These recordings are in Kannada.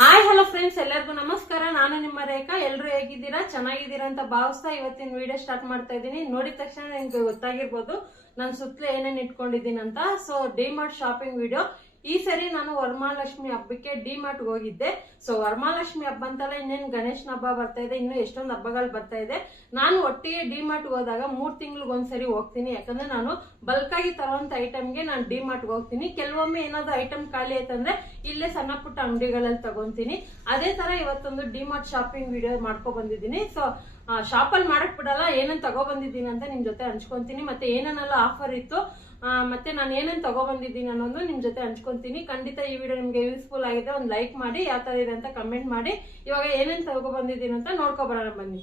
ಹಾಯ್ ಹಲೋ ಫ್ರೆಂಡ್ಸ್, ಎಲ್ಲರಿಗೂ ನಮಸ್ಕಾರ. ನಾನು ನಿಮ್ಮ ರೇಖಾ. ಎಲ್ಲರೂ ಹೇಗಿದ್ದೀರಾ? ಚೆನ್ನಾಗಿದ್ದೀರಾ ಅಂತ ಭಾವಿಸ್ತಾ ಇವತ್ತಿನ ವಿಡಿಯೋ ಸ್ಟಾರ್ಟ್ ಮಾಡ್ತಾ ಇದ್ದೀನಿ. ನೋಡಿದ ತಕ್ಷಣ ನಿಮ್ಗೆ ಗೊತ್ತಾಗಿರ್ಬೋದು ನಾನು ಸುತ್ತಲೂ ಏನೇನು ಇಟ್ಕೊಂಡಿದ್ದೀನಿ ಅಂತ. So DMart shopping video. ಈ ಸರಿ ನಾನು ವರಮಹಾಲಕ್ಷ್ಮಿ ಹಬ್ಬಕ್ಕೆ ಡಿಮಾರ್ಟ್ಗೆ ಹೋಗಿದ್ದೆ. ಸೊ ವರಮಹಾಲಕ್ಷ್ಮಿ ಹಬ್ಬ ಅಂತಲ್ಲ, ಇನ್ನೇನು ಗಣೇಶನ ಹಬ್ಬ ಬರ್ತಾ ಇದೆ, ಇನ್ನು ಎಷ್ಟೊಂದು ಹಬ್ಬಗಳು ಬರ್ತಾ ಇದೆ. ನಾನು ಒಟ್ಟಿಗೆ ಡಿಮಾರ್ಟ್ಗೆ ಹೋದಾಗ 3 ತಿಂಗಳಿಗೆ ಒಂದ್ಸರಿ ಹೋಗ್ತೀನಿ. ಯಾಕಂದ್ರೆ ನಾನು ಬಲ್ಕ್ ಆಗಿ ತರುವಂತ ಐಟಮ್ಗೆ ನಾನು ಡಿಮಾರ್ಟ್ಗೆ ಹೋಗ್ತೀನಿ. ಕೆಲವೊಮ್ಮೆ ಏನಾದ್ರು ಐಟಮ್ ಖಾಲಿ ಆಯ್ತಂದ್ರೆ ಇಲ್ಲೇ ಸಣ್ಣ ಪುಟ್ಟ ಅಂಗಡಿಗಳಲ್ಲಿ ತಗೊಂತೀನಿ. ಅದೇ ತರ ಇವತ್ತೊಂದು ಡಿಮಾರ್ಟ್ ಶಾಪಿಂಗ್ ವಿಡಿಯೋ ಮಾಡ್ಕೊ ಬಂದಿದ್ದೀನಿ. ಸೊ ಶಾಪಲ್ಲಿ ಮಾಡಕ್ ಬಿಡಲ್ಲ, ಏನೇನ್ ತಗೋ ಬಂದಿದ್ದೀನಿ ಅಂತ ನಿಮ್ ಜೊತೆ ಹಂಚ್ಕೊಂತೀನಿ. ಮತ್ತೆ ಏನೇನೆಲ್ಲ ಆಫರ್ ಇತ್ತು, ಮತ್ತೆ ನಾನು ಏನೇನು ತಗೊಬಂದಿದ್ದೀನಿ ಅನ್ನೋದು ನಿಮ್ ಜೊತೆ ಹಂಚ್ಕೊಂತೀನಿ. ಖಂಡಿತ ಈ ವಿಡಿಯೋ ನಿಮ್ಗೆ ಯೂಸ್ಫುಲ್ ಆಗಿದೆ. ಒಂದು ಲೈಕ್ ಮಾಡಿ, ಯಾವ ತರ ಇದೆ ಅಂತ ಕಮೆಂಟ್ ಮಾಡಿ. ಇವಾಗ ಏನೇನು ತಗೊಬಂದಿದ್ದೀನಿ ಅಂತ ನೋಡ್ಕೊ ಬರೋಣ ಬನ್ನಿ.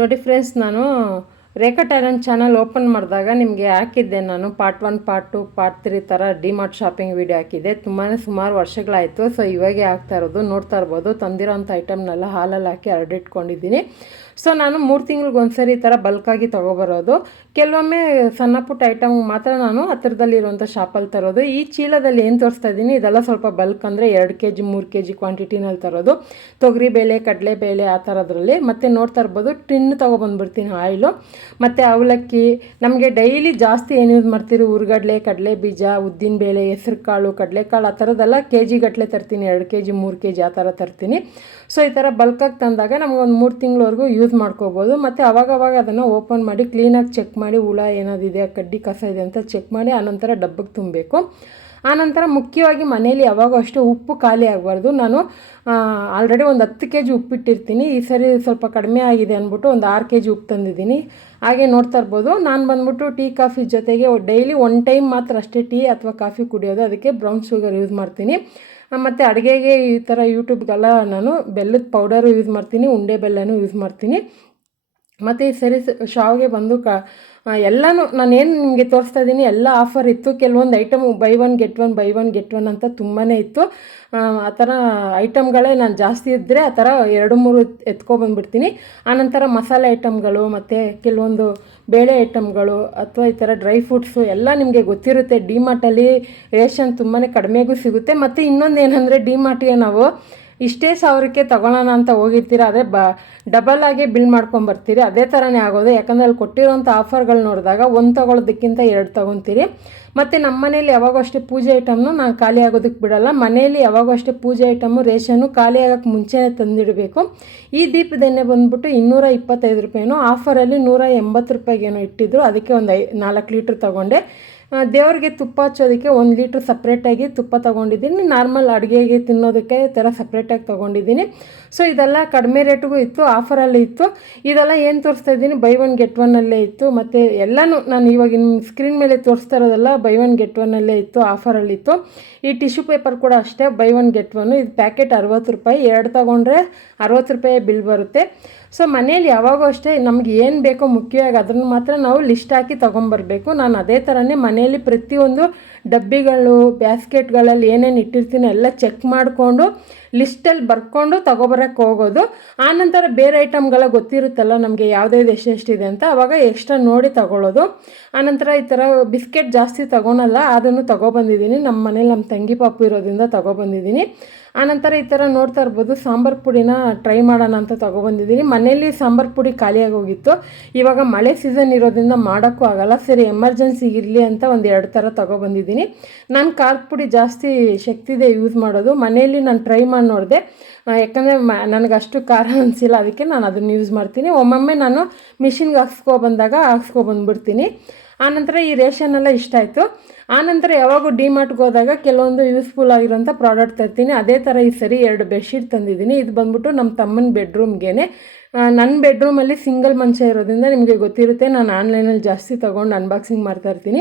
ನೋಡಿ ಫ್ರೆಂಡ್ಸ್, ನಾನು ರೇಖಾ ಟೈಲನ್ ಚಾನಲ್ ಓಪನ್ ಮಾಡಿದಾಗ ನಿಮಗೆ ಹಾಕಿದ್ದೆ. ನಾನು ಪಾರ್ಟ್ 1, ಪಾರ್ಟ್ 2, ಪಾರ್ಟ್ 3 ಥರ ಡಿಮಾರ್ಟ್ ಶಾಪಿಂಗ್ ವಿಡಿಯೋ ಹಾಕಿದ್ದೆ. ಸುಮಾರು ವರ್ಷಗಳಾಯಿತು. ಸೊ ಇವಾಗೆ ಆಗ್ತಾ ಇರೋದು ನೋಡ್ತಾ ಇರ್ಬೋದು. ತಂದಿರೋಂಥ ಐಟಮ್ನೆಲ್ಲ ಹಾಲಲ್ಲಿ ಹಾಕಿ ಹರಡಿಟ್ಕೊಂಡಿದ್ದೀನಿ. ಸೊ ನಾನು 3 ತಿಂಗಳಿಗೆ ಒಂದ್ಸರಿ ಈ ಥರ ಬಲ್ಕಾಗಿ ತೊಗೊಬರೋದು. ಕೆಲವೊಮ್ಮೆ ಸಣ್ಣ ಪುಟ್ಟ ಐಟಮ್ ಮಾತ್ರ ನಾನು ಹತ್ತಿರದಲ್ಲಿರುವಂಥ ಶಾಪಲ್ಲಿ ತರೋದು. ಈ ಚೀಲದಲ್ಲಿ ಏನು ತೋರಿಸ್ತಾ ಇದ್ದೀನಿ ಇದೆಲ್ಲ ಸ್ವಲ್ಪ ಬಲ್ಕ್ ಅಂದರೆ 2 kg 3 kg ಕ್ವಾಂಟಿಟಿನಲ್ಲಿ ತರೋದು. ತೊಗರಿಬೇಳೆ, ಕಡಲೆಬೇಳೆ ಆ ಥರದ್ರಲ್ಲಿ. ಮತ್ತು ನೋಡ್ತಾ ಇರ್ಬೋದು ಟಿನ್ ತೊಗೊಬಂದ್ಬಿಡ್ತೀನಿ ಆಯಿಲು. ಮತ್ತು ಅವಲಕ್ಕಿ. ನಮಗೆ ಡೈಲಿ ಜಾಸ್ತಿ ಏನು ಯೂಸ್ ಮಾಡ್ತೀರಿ, ಹುರ್ಗಡ್ಲೆ, ಕಡಲೆ ಬೀಜ, ಉದ್ದಿನ ಬೇಳೆ, ಹೆಸರು ಕಾಳು, ಕಡಲೆಕಾಳು ಆ ಥರದ್ದೆಲ್ಲ kg ಗಟ್ಟಲೆ ತರ್ತೀನಿ. 2 kg 3 kg ಆ ಥರ ತರ್ತೀನಿ. ಸೊ ಈ ಥರ ಬಲ್ಕಾಗಿ ತಂದಾಗ ನಮಗೊಂದು 3 ತಿಂಗಳವರೆಗೂ ಯೂಸ್ ಮಾಡ್ಕೋಬೋದು. ಮತ್ತು ಅವಾಗವಾಗ ಅದನ್ನು ಓಪನ್ ಮಾಡಿ ಕ್ಲೀನಾಗಿ ಚೆಕ್ ಮಾಡಿ, ಹುಳ ಏನಾದಿದೆ, ಕಡ್ಡಿ ಕಸ ಇದೆ ಅಂತ ಚೆಕ್ ಮಾಡಿ ಆನಂತರ ಡಬ್ಬಕ್ಕೆ ತುಂಬಬೇಕು. ಆನಂತರ ಮುಖ್ಯವಾಗಿ ಮನೇಲಿ ಯಾವಾಗೂ ಅಷ್ಟೇ ಉಪ್ಪು ಖಾಲಿ ಆಗಬಾರ್ದು. ನಾನು ಆಲ್ರೆಡಿ ಒಂದು 10 kg ಉಪ್ಪಿಟ್ಟಿರ್ತೀನಿ. ಈ ಸರಿ ಸ್ವಲ್ಪ ಕಡಿಮೆ ಆಗಿದೆ ಅಂದ್ಬಿಟ್ಟು ಒಂದು 6 kg ಉಪ್ಪು ತಂದಿದ್ದೀನಿ. ಹಾಗೆ ನೋಡ್ತಾ ಇರ್ಬೋದು, ನಾನು ಬಂದ್ಬಿಟ್ಟು ಟೀ ಕಾಫಿ ಜೊತೆಗೆ ಡೈಲಿ 1 ಟೈಮ್ ಮಾತ್ರ ಅಷ್ಟೇ ಟೀ ಅಥವಾ ಕಾಫಿ ಕುಡಿಯೋದು. ಅದಕ್ಕೆ ಬ್ರೌನ್ ಶುಗರ್ ಯೂಸ್ ಮಾಡ್ತೀನಿ. ಮತ್ತು ಅಡುಗೆಗೆ ಈ ಥರ ಯೂಟ್ಯೂಬ್ಗೆಲ್ಲ ನಾನು ಬೆಲ್ಲದ ಪೌಡರು ಯೂಸ್ ಮಾಡ್ತೀನಿ, ಉಂಡೆ ಬೆಲ್ಲನೂ ಯೂಸ್ ಮಾಡ್ತೀನಿ. ಮತ್ತು ಈ ಸರಿ ಶಾವಿಗೆ ಬಂದು ಎಲ್ಲನೂ ನಾನೇನು ನಿಮಗೆ ತೋರಿಸ್ತಾ ಇದ್ದೀನಿ ಎಲ್ಲ ಆಫರ್ ಇತ್ತು. ಕೆಲವೊಂದು item by one get one ಅಂತ ತುಂಬಾ ಇತ್ತು. ಆ ಥರ ಐಟಮ್ಗಳೇ ನಾನು ಜಾಸ್ತಿ ಇದ್ದರೆ ಆ ಥರ 2-3 ಎತ್ಕೊಬಂದ್ಬಿಡ್ತೀನಿ. ಆನಂತರ ಮಸಾಲೆ ಐಟಮ್ಗಳು ಮತ್ತು ಕೆಲವೊಂದು ಬೇಳೆ ಐಟಮ್ಗಳು ಅಥವಾ ಈ ಥರ ಡ್ರೈ ಫ್ರೂಟ್ಸು ಎಲ್ಲ ನಿಮಗೆ ಗೊತ್ತಿರುತ್ತೆ. ಡಿಮಾರ್ಟಲ್ಲಿ ರೇಷನ್ ತುಂಬಾ ಕಡಿಮೆಗೂ ಸಿಗುತ್ತೆ. ಮತ್ತು ಇನ್ನೊಂದು ಏನಂದರೆ ಡಿಮಾರ್ಟಿಗೆ ನಾವು ಇಷ್ಟೇ ಸಾವಿರಕ್ಕೆ ತಗೊಳ್ಳೋಣ ಅಂತ ಹೋಗಿರ್ತೀರ, ಅದೇ ಡಬಲ್ ಆಗಿ ಬಿಲ್ ಮಾಡ್ಕೊಂಬರ್ತೀರಿ. ಅದೇ ಥರನೇ ಆಗೋದು. ಯಾಕಂದರೆ ಅಲ್ಲಿ ಕೊಟ್ಟಿರೋಂಥ ಆಫರ್ಗಳು ನೋಡಿದಾಗ 1 ತೊಗೊಳೋದಕ್ಕಿಂತ 2 ತೊಗೊತೀರಿ. ಮತ್ತು ನಮ್ಮ ಮನೇಲಿ ಯಾವಾಗೂ ಅಷ್ಟೇ ಪೂಜೆ ಐಟಮ್ನು ನಾನು ಖಾಲಿ ಆಗೋದಕ್ಕೆ ಬಿಡೋಲ್ಲ. ಮನೇಲಿ ಯಾವಾಗೂ ಅಷ್ಟೇ ಪೂಜೆ ಐಟಮು ರೇಷನ್ನು ಖಾಲಿ ಆಗೋಕ್ಕೆ ಮುಂಚೆನೇ ತಂದಿಡಬೇಕು. ಈ ದೀಪದ ಎಣ್ಣೆ ಬಂದುಬಿಟ್ಟು 225 ರೂಪಾಯಿನೋ, ಆಫರಲ್ಲಿ 180 ರೂಪಾಯಿಗೇನೋ ಇಟ್ಟಿದ್ರು. ಅದಕ್ಕೆ ಒಂದು 4 ಲೀಟ್ರ್ ತೊಗೊಂಡೆ. ದೇವ್ರಿಗೆ ತುಪ್ಪ ಹಚ್ಚೋದಕ್ಕೆ 1 ಲೀಟ್ರ್ ಸಪ್ರೇಟಾಗಿ ತುಪ್ಪ ತೊಗೊಂಡಿದ್ದೀನಿ. ನಾರ್ಮಲ್ ಅಡುಗೆಗೆ ತಿನ್ನೋದಕ್ಕೆ ಈ ಥರ ಸಪ್ರೇಟಾಗಿ ತೊಗೊಂಡಿದ್ದೀನಿ. ಸೊ ಇದೆಲ್ಲ ಕಡಿಮೆ ರೇಟಿಗೂ ಇತ್ತು, ಆಫರಲ್ಲಿ ಇತ್ತು. ಇದೆಲ್ಲ ಏನು ತೋರಿಸ್ತಾ ಇದ್ದೀನಿ ಬೈ ಒನ್ ಗೆಟ್ ಒನ್ನಲ್ಲೇ ಇತ್ತು. ಮತ್ತು ಎಲ್ಲನೂ ನಾನು ಇವಾಗ ನಿಮ್ಮ ಸ್ಕ್ರೀನ್ ಮೇಲೆ ತೋರಿಸ್ತಾ ಇರೋದೆಲ್ಲ ಬೈ ಒನ್ ಗೆಟ್ ಒನ್ನಲ್ಲೇ ಇತ್ತು, ಆಫರಲ್ಲಿತ್ತು. ಈ ಟಿಶ್ಯೂ ಪೇಪರ್ ಕೂಡ ಅಷ್ಟೇ ಬೈ ಒನ್ ಗೆಟ್ ಒನ್ನು. ಇದು ಪ್ಯಾಕೆಟ್ 60 ರೂಪಾಯಿ, 2 ತೊಗೊಂಡ್ರೆ 60 ರೂಪಾಯಿ ಬಿಲ್ ಬರುತ್ತೆ. ಸೊ ಮನೇಲಿ ಯಾವಾಗೂ ಅಷ್ಟೇ ನಮ್ಗೆ ಏನು ಬೇಕೋ ಮುಖ್ಯವಾಗಿ ಅದನ್ನು ಮಾತ್ರ ನಾವು ಲಿಸ್ಟ್ ಹಾಕಿ ತೊಗೊಂಬರ್ಬೇಕು. ನಾನು ಅದೇ ಥರನೇ ಮನೆಯಲ್ಲಿ ಪ್ರತಿಯೊಂದು ಡಬ್ಬಿಗಳು, ಬ್ಯಾಸ್ಕೆಟ್ಗಳಲ್ಲಿ ಏನೇನು ಇಟ್ಟಿರ್ತೀನಿ ಎಲ್ಲ ಚೆಕ್ ಮಾಡಿಕೊಂಡು ಲಿಸ್ಟಲ್ಲಿ ಬರ್ಕೊಂಡು ತೊಗೊಬರೋಕ್ಕೆ ಹೋಗೋದು. ಆನಂತರ ಬೇರೆ ಐಟಮ್ಗಳ ಗೊತ್ತಿರುತ್ತಲ್ಲ ನಮಗೆ ಯಾವುದ್ಯಾವ್ದು ಎಷ್ಟೆಷ್ಟಿದೆ ಅಂತ, ಆವಾಗ ಎಕ್ಸ್ಟ್ರಾ ನೋಡಿ ತೊಗೊಳ್ಳೋದು. ಆನಂತರ ಈ ಥರ ಬಿಸ್ಕೆಟ್ ಜಾಸ್ತಿ ತೊಗೊಳಲ್ಲ, ಅದನ್ನು ತೊಗೊಬಂದಿದ್ದೀನಿ. ನಮ್ಮ ಮನೇಲಿ ನಮ್ಮ ತಂಗಿ ಪಾಪು ಇರೋದ್ರಿಂದ ತೊಗೊಬಂದಿದ್ದೀನಿ. ಆನಂತರ ಈ ಥರ ನೋಡ್ತಾ ಇರ್ಬೋದು ಸಾಂಬಾರು ಪುಡಿನ ಟ್ರೈ ಮಾಡೋಣ ಅಂತ ತೊಗೊಬಂದಿದ್ದೀನಿ. ಮನೇಲಿ ಸಾಂಬಾರು ಪುಡಿ ಖಾಲಿಯಾಗಿ ಹೋಗಿತ್ತು. ಇವಾಗ ಮಳೆ ಸೀಸನ್ ಇರೋದ್ರಿಂದ ಮಾಡೋಕ್ಕೂ ಆಗೋಲ್ಲ, ಸರಿ ಎಮರ್ಜೆನ್ಸಿಗೆ ಇರಲಿ ಅಂತ ಒಂದು 2 ಥರ ತೊಗೊಬಂದಿದ್ದೀನಿ. ನಾನು ಖಾರದ ಪುಡಿ ಜಾಸ್ತಿ ಶಕ್ತಿದೆ ಯೂಸ್ ಮಾಡೋದು. ಮನೆಯಲ್ಲಿ ನಾನು ಟ್ರೈ ಮಾಡಿ ನೋಡಿದೆ, ಯಾಕಂದರೆ ನನಗೆ ಅಷ್ಟು ಖಾರ ಅನಿಸಿಲ್ಲ, ಅದಕ್ಕೆ ನಾನು ಅದನ್ನು ಯೂಸ್ ಮಾಡ್ತೀನಿ. ಒಮ್ಮೊಮ್ಮೆ ನಾನು ಮಿಷಿನ್ಗೆ ಹಾಕ್ಸ್ಕೊಬಂದ್ಬಿಡ್ತೀನಿ. ಆನಂತರ ಈ ರೇಷನ್ನೆಲ್ಲ ಇಷ್ಟ ಆಯಿತು. ಆನಂತರ ಯಾವಾಗೂ ಡಿಮಾರ್ಟ್ಗೆ ಹೋದಾಗ ಕೆಲವೊಂದು ಯೂಸ್ಫುಲ್ ಆಗಿರೋಂಥ ಪ್ರಾಡಕ್ಟ್ ತರ್ತೀನಿ. ಅದೇ ಥರ ಈ ಸರಿ 2 ಬೆಡ್ಶೀಟ್ ತಂದಿದ್ದೀನಿ. ಇದು ಬಂದ್ಬಿಟ್ಟು ನಮ್ಮ ತಮ್ಮನ ಬೆಡ್ರೂಮ್ಗೆ. ನನ್ನ ಬೆಡ್ರೂಮಲ್ಲಿ ಸಿಂಗಲ್ ಮಂಚ ಇರೋದ್ರಿಂದ ನಿಮಗೆ ಗೊತ್ತಿರುತ್ತೆ, ನಾನು ಆನ್ಲೈನಲ್ಲಿ ಜಾಸ್ತಿ ತೊಗೊಂಡು ಅನ್ಬಾಕ್ಸಿಂಗ್ ಮಾಡ್ತಾಯಿರ್ತೀನಿ.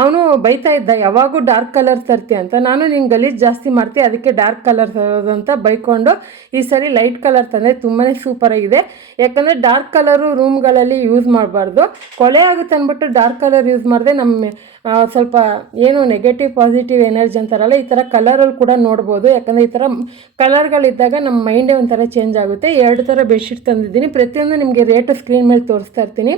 ಅವನು ಬೈತಾ ಇದ್ದ ಯಾವಾಗೂ ಡಾರ್ಕ್ ಕಲರ್ ತರ್ತಿ ಅಂತ. ನಾನು ನೀನು ಗಲೀಜು ಜಾಸ್ತಿ ಮಾಡ್ತೀವಿ ಅದಕ್ಕೆ ಡಾರ್ಕ್ ಕಲರ್ ತರೋದು ಅಂತ ಬೈಕೊಂಡು ಈ ಸರಿ ಲೈಟ್ ಕಲರ್ ತಂದರೆ ತುಂಬಾ ಸೂಪರಾಗಿದೆ. ಯಾಕಂದರೆ ಡಾರ್ಕ್ ಕಲರು ರೂಮ್ಗಳಲ್ಲಿ ಯೂಸ್ ಮಾಡಬಾರ್ದು, ಕೊಳೆ ಆಗುತ್ತೆ ಅಂದ್ಬಿಟ್ಟು ಡಾರ್ಕ್ ಕಲರ್ ಯೂಸ್ ಮಾಡಿದೆ ನಮ್ಮ ಸ್ವಲ್ಪ ಏನು ನೆಗೆಟಿವ್ ಪಾಸಿಟಿವ್ ಎನರ್ಜಿ ಅಂತಾರಲ್ಲ, ಈ ಥರ ಕಲರಲ್ಲಿ ಕೂಡ ನೋಡ್ಬೋದು. ಯಾಕಂದರೆ ಈ ಥರ ಕಲರ್ಗಳಿದ್ದಾಗ ನಮ್ಮ ಮೈಂಡೇ ಒಂಥರ ಚೇಂಜ್ ಆಗುತ್ತೆ. 2 ಥರ ಬೆಡ್ಶೀಟ್ ತಂದಿದ್ದೀನಿ. ಪ್ರತಿಯೊಂದು ನಿಮಗೆ ರೇಟು ಸ್ಕ್ರೀನ್ ಮೇಲೆ ತೋರಿಸ್ತಾ ಇರ್ತೀನಿ.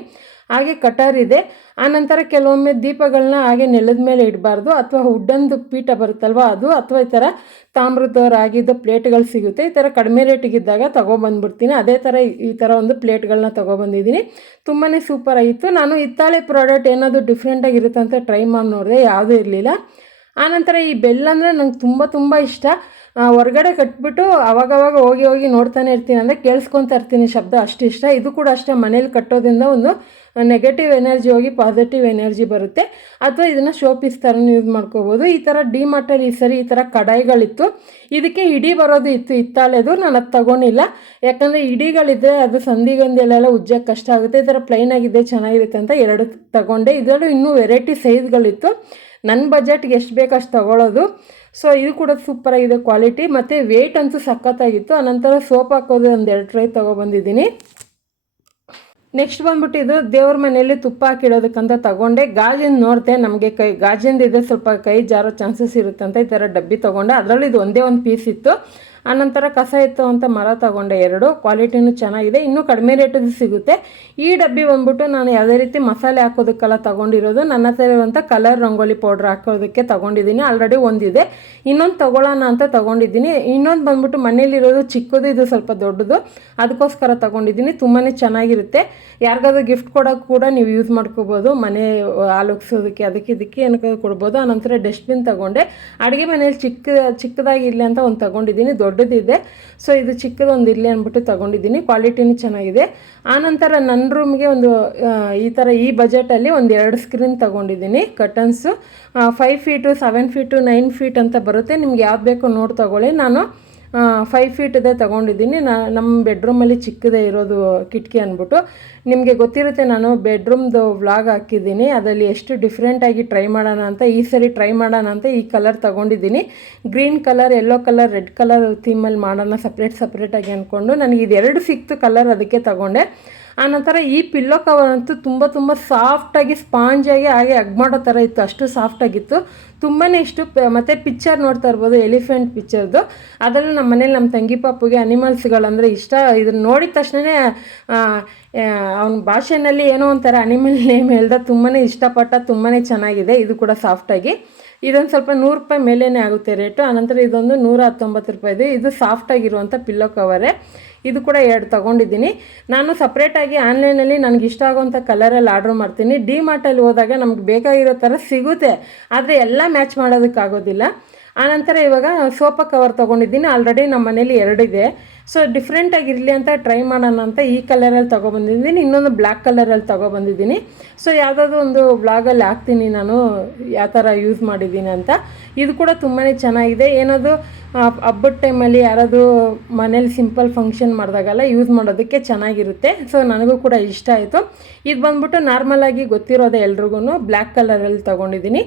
ಹಾಗೆ ಕಟರ್ ಇದೆ. ಆನಂತರ ಕೆಲವೊಮ್ಮೆ ದೀಪಗಳನ್ನ ಹಾಗೆ ನೆಲದ ಮೇಲೆ ಇಡಬಾರ್ದು, ಅಥವಾ ವುಡ್ಡಂದು ಪೀಠ ಬರುತ್ತಲ್ವ ಅದು, ಅಥವಾ ಈ ಥರ ತಾಮ್ರದ ರಾಗಿದ್ದು ಪ್ಲೇಟ್ಗಳು ಸಿಗುತ್ತೆ. ಈ ಥರ ಕಡಿಮೆ ರೇಟಿಗಿದ್ದಾಗ ತೊಗೊಬಂದ್ಬಿಡ್ತೀನಿ. ಅದೇ ಥರ ಈ ಥರ ಒಂದು ಪ್ಲೇಟ್ಗಳನ್ನ ತೊಗೊಬಂದಿದ್ದೀನಿ. ತುಂಬಾ ಸೂಪರ್ ಆಗಿತ್ತು. ನಾನು ಹಿತ್ತಾಳೆ ಪ್ರಾಡಕ್ಟ್ ಏನಾದರೂ ಡಿಫ್ರೆಂಟಾಗಿರುತ್ತೆ ಅಂತ ಟ್ರೈ ಮಾಡಿ ನೋಡಿದೆ, ಯಾವುದೂ ಇರಲಿಲ್ಲ. ಆನಂತರ ಈ ಬೆಲ್ ಅಂದರೆ ನಂಗೆ ತುಂಬ ಇಷ್ಟ. ಹೊರಗಡೆ ಕಟ್ಬಿಟ್ಟು ಅವಾಗವಾಗ ಹೋಗಿ ನೋಡ್ತಾನೆ ಇರ್ತೀನಿ, ಅಂದರೆ ಕೇಳಿಸ್ಕೊತಾ ಇರ್ತೀನಿ ಶಬ್ದ, ಅಷ್ಟು ಇಷ್ಟ. ಇದು ಕೂಡ ಅಷ್ಟೇ, ಮನೇಲಿ ಕಟ್ಟೋದ್ರಿಂದ ಒಂದು ನೆಗೆಟಿವ್ ಎನರ್ಜಿ ಹೋಗಿ ಪಾಸಿಟಿವ್ ಎನರ್ಜಿ ಬರುತ್ತೆ. ಅಥವಾ ಇದನ್ನು ಶೋ ಪೀಸ್ ಥರನೂ ಯೂಸ್ ಮಾಡ್ಕೋಬೋದು. ಈ ಥರ ಡಿಮಾರ್ಟಲ್ಲಿ ಈ ಸರಿ ಈ ಥರ ಕಡಾಯಿಗಳಿತ್ತು. ಇದಕ್ಕೆ ಇಡಿ ಬರೋದು ಇತ್ತು ಹಿತ್ತಾಳೆದು, ನಾನು ಅದು ತೊಗೊಂಡಿಲ್ಲ. ಯಾಕಂದರೆ ಇಡಿಗಳಿದ್ದರೆ ಅದು ಸಂದಿಗಂದಿಯಲ್ಲೆಲ್ಲ ಉಜ್ಜೋಕ್ಕೆ ಕಷ್ಟ ಆಗುತ್ತೆ. ಈ ಥರ ಪ್ಲೈನಾಗಿದೆ ಚೆನ್ನಾಗಿರುತ್ತೆ ಅಂತ 2 ತಗೊಂಡೆ. ಇದರಲ್ಲೂ ಇನ್ನೂ ವೆರೈಟಿ ಸೈಜ್ಗಳಿತ್ತು. ನನ್ನ ಬಜೆಟ್ಗೆ ಎಷ್ಟು ಬೇಕು ಅಷ್ಟು ತೊಗೊಳ್ಳೋದು. ಸೊ ಇದು ಕೂಡ ಸೂಪರಾಗಿದೆ ಕ್ವಾಲಿಟಿ, ಮತ್ತು ವೆಯ್ಟ್ ಅಂತೂ ಸಖತ್ತಾಗಿತ್ತು. ಆನಂತರ ಸೋಪ್ ಹಾಕೋದು ಒಂದು 2 ಟ್ರೈ ತೊಗೊಬಂದಿದ್ದೀನಿ. ನೆಕ್ಸ್ಟ್ ಬಂದ್ಬಿಟ್ಟು ಇದು ದೇವ್ರ ಮನೆಯಲ್ಲಿ ತುಪ್ಪ ಹಾಕಿಡೋದಕ್ಕಂತ ತಗೊಂಡೆ. ಗಾಜಿಂದ ನೋಡಿದೆ, ನಮಗೆ ಗಾಜಿಂದ ಇದ್ರೆ ಸ್ವಲ್ಪ ಕೈ ಜಾರೋ ಚಾನ್ಸಸ್ ಇರುತ್ತೆ ಅಂತ ಈ ಥರ ಡಬ್ಬಿ ತೊಗೊಂಡೆ. ಅದರಲ್ಲಿ ಇದು ಒಂದೇ ಒಂದು ಪೀಸ್ ಇತ್ತು. ಆನಂತರ ಕಸ ಇತ್ತು ಅಂತ ಮರ ತೊಗೊಂಡೆ 2. ಕ್ವಾಲಿಟಿನೂ ಚೆನ್ನಾಗಿದೆ, ಇನ್ನೂ ಕಡಿಮೆ ರೇಟದ್ದು ಸಿಗುತ್ತೆ. ಈ ಡಬ್ಬಿ ಬಂದ್ಬಿಟ್ಟು ನಾನು ಯಾವುದೇ ರೀತಿ ಮಸಾಲೆ ಹಾಕೋದಕ್ಕೆಲ್ಲ ತೊಗೊಂಡಿರೋದು. ನನ್ನ ಹತ್ರ ಇರುವಂಥ ಕಲರ್ ರಂಗೋಲಿ ಪೌಡ್ರ್ ಹಾಕೋದಕ್ಕೆ ತೊಗೊಂಡಿದ್ದೀನಿ. ಆಲ್ರೆಡಿ ಒಂದಿದೆ, ಇನ್ನೊಂದು ತೊಗೊಳ್ಳೋಣ ಅಂತ ತೊಗೊಂಡಿದ್ದೀನಿ. ಇನ್ನೊಂದು ಬಂದ್ಬಿಟ್ಟು ಮನೇಲಿರೋದು ಚಿಕ್ಕದು, ಇದು ಸ್ವಲ್ಪ ದೊಡ್ಡದು, ಅದಕ್ಕೋಸ್ಕರ ತೊಗೊಂಡಿದ್ದೀನಿ. ತುಂಬಾ ಚೆನ್ನಾಗಿರುತ್ತೆ. ಯಾರಿಗಾದ್ರೂ ಗಿಫ್ಟ್ ಕೊಡೋಕ್ಕೆ ಕೂಡ ನೀವು ಯೂಸ್ ಮಾಡ್ಕೋಬೋದು. ಮನೆ ಆಲೋಗಿಸೋದಕ್ಕೆ ಅದಕ್ಕೆ ಇದಕ್ಕೆ ಏನಕ್ಕೆ ಕೊಡ್ಬೋದು. ಆನಂತರ ಡಸ್ಟ್ಬಿನ್ ತೊಗೊಂಡೆ. ಅಡುಗೆ ಮನೇಲಿ ಚಿಕ್ಕದಾಗಿರಲಿ ಅಂತ ಒಂದು ತೊಗೊಂಡಿದ್ದೀನಿ, ದೊಡ್ಡದಿದೆ. ಸೊ ಇದು ಚಿಕ್ಕದೊಂದು ಇರಲಿ ಅಂದ್ಬಿಟ್ಟು ತೊಗೊಂಡಿದ್ದೀನಿ. ಕ್ವಾಲಿಟಿನೂ ಚೆನ್ನಾಗಿದೆ. ಆನಂತರ ನನ್ನ ರೂಮ್ಗೆ ಒಂದು ಈ ಥರ ಈ ಬಜೆಟಲ್ಲಿ ಒಂದು 2 ಸ್ಕ್ರೀನ್ ತೊಗೊಂಡಿದ್ದೀನಿ. ಕರ್ಟನ್ಸು 5 ಫೀಟು 7 ಫೀಟು 9 ಫೀಟ್ ಅಂತ ಬರುತ್ತೆ. ನಿಮ್ಗೆ ಯಾವ್ದು ಬೇಕೋ ನೋಡಿ ತೊಗೊಳ್ಳಿ. ನಾನು 5 ಫೀಟ್ದೇ ತೊಗೊಂಡಿದ್ದೀನಿ. ನಮ್ಮ ಬೆಡ್ರೂಮಲ್ಲಿ ಚಿಕ್ಕದೇ ಇರೋದು ಕಿಟಕಿ ಅಂದ್ಬಿಟ್ಟು. ನಿಮಗೆ ಗೊತ್ತಿರುತ್ತೆ, ನಾನು ಬೆಡ್ರೂಮ್ದು ವ್ಲಾಗ್ ಹಾಕಿದ್ದೀನಿ, ಅದರಲ್ಲಿ ಎಷ್ಟು ಡಿಫ್ರೆಂಟಾಗಿ ಟ್ರೈ ಮಾಡೋಣ ಅಂತ. ಈ ಸರಿ ಟ್ರೈ ಮಾಡೋಣ ಅಂತ ಈ ಕಲರ್ ತೊಗೊಂಡಿದ್ದೀನಿ. Green colour, yellow colour, red colour ಥೀಮಲ್ಲಿ ಮಾಡೋಣ ಸಪ್ರೇಟಾಗಿ ಅಂದ್ಕೊಂಡು ನನಗೆ ಇದು 2 ಸಿಕ್ತು ಕಲರ್, ಅದಕ್ಕೆ ತೊಗೊಂಡೆ. ಆನಂತರ ಈ ಪಿಲ್ಲೋ ಕವರ್ ಅಂತೂ ತುಂಬ ಸಾಫ್ಟಾಗಿ ಸ್ಪಾಂಜಾಗಿ ಹಾಗೆ ಹಗ್ ಮಾಡೋ ಥರ ಇತ್ತು, ಅಷ್ಟು ಸಾಫ್ಟಾಗಿತ್ತು. ತುಂಬಾ ಇಷ್ಟು. ಮತ್ತು ಪಿಕ್ಚರ್ ನೋಡ್ತಾ ಇರ್ಬೋದು, ಎಲಿಫೆಂಟ್ ಪಿಕ್ಚರ್ದು. ಅದರಲ್ಲೂ ನಮ್ಮ ಮನೇಲಿ ನಮ್ಮ ತಂಗಿ ಪಾಪುಗೆ ಅನಿಮಲ್ಸ್ಗಳಂದರೆ ಇಷ್ಟ. ಇದನ್ನು ನೋಡಿದ ತಕ್ಷಣವೇ ಅವನ ಭಾಷೆಯಲ್ಲಿ ಏನೋ ಒಂಥರ ಅನಿಮಲ್ ನೇಮ್ ಹೇಳ್ದ, ತುಂಬಾ ಇಷ್ಟಪಟ್ಟ. ತುಂಬಾ ಚೆನ್ನಾಗಿದೆ. ಇದು ಕೂಡ ಸಾಫ್ಟಾಗಿ. ಇದೊಂದು ಸ್ವಲ್ಪ 100 ರೂಪಾಯಿ ಮೇಲೇ ಆಗುತ್ತೆ ರೇಟು. ಆನಂತರ ಇದೊಂದು 119 ರೂಪಾಯಿದು. ಇದು ಸಾಫ್ಟಾಗಿರುವಂಥ ಪಿಲ್ಲೋ ಕವರೇ. ಇದು ಕೂಡ 2 ತೊಗೊಂಡಿದ್ದೀನಿ. ನಾನು ಸಪ್ರೇಟಾಗಿ ಆನ್ಲೈನಲ್ಲಿ ನನಗೆ ಇಷ್ಟ ಆಗೋವಂಥ ಕಲರಲ್ಲಿ ಆರ್ಡ್ರ್ ಮಾಡ್ತೀನಿ. ಡಿಮಾರ್ಟಲ್ಲಿ ಹೋದಾಗ ನಮ್ಗೆ ಬೇಕಾಗಿರೋ ಥರ ಸಿಗುತ್ತೆ, ಆದರೆ ಎಲ್ಲ ಮ್ಯಾಚ್ ಮಾಡೋದಕ್ಕಾಗೋದಿಲ್ಲ. ಆನಂತರ ಇವಾಗ ಸೋಫಾ ಕವರ್ ತೊಗೊಂಡಿದ್ದೀನಿ. ಆಲ್ರೆಡಿ ನಮ್ಮ ಮನೇಲಿ 2 ಇದೆ. ಸೊ ಡಿಫ್ರೆಂಟಾಗಿರಲಿ ಅಂತ ಟ್ರೈ ಮಾಡೋಣ ಅಂತ ಈ ಕಲರಲ್ಲಿ ತೊಗೊಬಂದಿದ್ದೀನಿ. ಇನ್ನೊಂದು ಬ್ಲ್ಯಾಕ್ ಕಲರಲ್ಲಿ ತೊಗೊಬಂದಿದ್ದೀನಿ. ಸೊ ಯಾವುದಾದ್ರೂ ಒಂದು ವ್ಲಾಗಲ್ಲಿ ಹಾಕ್ತೀನಿ ನಾನು ಯಾವ ಥರ ಯೂಸ್ ಮಾಡಿದ್ದೀನಿ ಅಂತ. ಇದು ಕೂಡ ತುಂಬಾ ಚೆನ್ನಾಗಿದೆ. ಏನಾದರೂ ಹಬ್ಬದ ಟೈಮಲ್ಲಿ ಯಾರಾದರೂ ಮನೇಲಿ ಸಿಂಪಲ್ ಫಂಕ್ಷನ್ ಮಾಡಿದಾಗೆಲ್ಲ ಯೂಸ್ ಮಾಡೋದಕ್ಕೆ ಚೆನ್ನಾಗಿರುತ್ತೆ. ಸೊ ನನಗೂ ಕೂಡ ಇಷ್ಟ ಆಯಿತು. ಇದು ಬಂದ್ಬಿಟ್ಟು ನಾರ್ಮಲಾಗಿ ಗೊತ್ತಿರೋದೆ ಎಲ್ರಿಗೂ, ಬ್ಲ್ಯಾಕ್ ಕಲರಲ್ಲಿ ತೊಗೊಂಡಿದ್ದೀನಿ.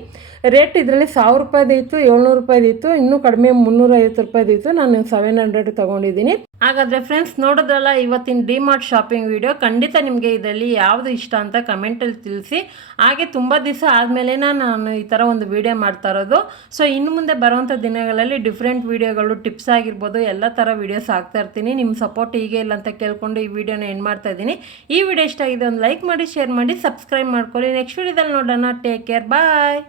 ರೇಟ್ ಇದರಲ್ಲಿ 1000 ರೂಪಾಯಿದು ಇತ್ತು, 700 ರೂಪಾಯಿದು ಇತ್ತು, ಇನ್ನೂ ಕಡಿಮೆ 350 ರೂಪಾಯಿದು ಇತ್ತು. ನಾನು 700 ತೊಗೊಂಡಿದ್ದೀನಿ. ಹಾಗಾದರೆ ಫ್ರೆಂಡ್ಸ್, ನೋಡೋದ್ರಲ್ಲ ಇವತ್ತಿನ ಡಿಮಾರ್ಟ್ ಶಾಪಿಂಗ್ ವಿಡಿಯೋ. ಖಂಡಿತ ನಿಮಗೆ ಇದರಲ್ಲಿ ಯಾವುದು ಇಷ್ಟ ಅಂತ ಕಮೆಂಟಲ್ಲಿ ತಿಳಿಸಿ. ಹಾಗೆ ತುಂಬ ದಿವಸ ಆದಮೇಲೆ ನಾನು ಈ ಥರ ಒಂದು ವಿಡಿಯೋ ಮಾಡ್ತಾ ಇರೋದು. ಸೊ ಇನ್ನು ಮುಂದೆ ಬರುವಂಥ ದಿನಗಳಲ್ಲಿ ಡಿಫ್ರೆಂಟ್ ವಿಡಿಯೋಗಳು, ಟಿಪ್ಸ್ ಆಗಿರ್ಬೋದು, ಎಲ್ಲ ಥರ ವೀಡಿಯೋಸ್ ಹಾಕ್ತಾ ಇರ್ತೀನಿ. ನಿಮ್ಮ ಸಪೋರ್ಟ್ ಹೀಗೆ ಇಲ್ಲ ಅಂತ ಕೇಳ್ಕೊಂಡು ಈ ವಿಡಿಯೋನ ಎಂಡ್ ಮಾಡ್ತಾ ಇದ್ದೀನಿ. ಈ ವಿಡಿಯೋ ಇಷ್ಟ ಆಗಿದೆ ಒಂದು ಲೈಕ್ ಮಾಡಿ, ಶೇರ್ ಮಾಡಿ, ಸಬ್ಸ್ಕ್ರೈಬ್ ಮಾಡ್ಕೊಳ್ಳಿ. ನೆಕ್ಸ್ಟ್ ವಿಡಿಯೋದಲ್ಲಿ ನೋಡೋಣ. ಟೇಕ್ ಕೇರ್, ಬಾಯ್.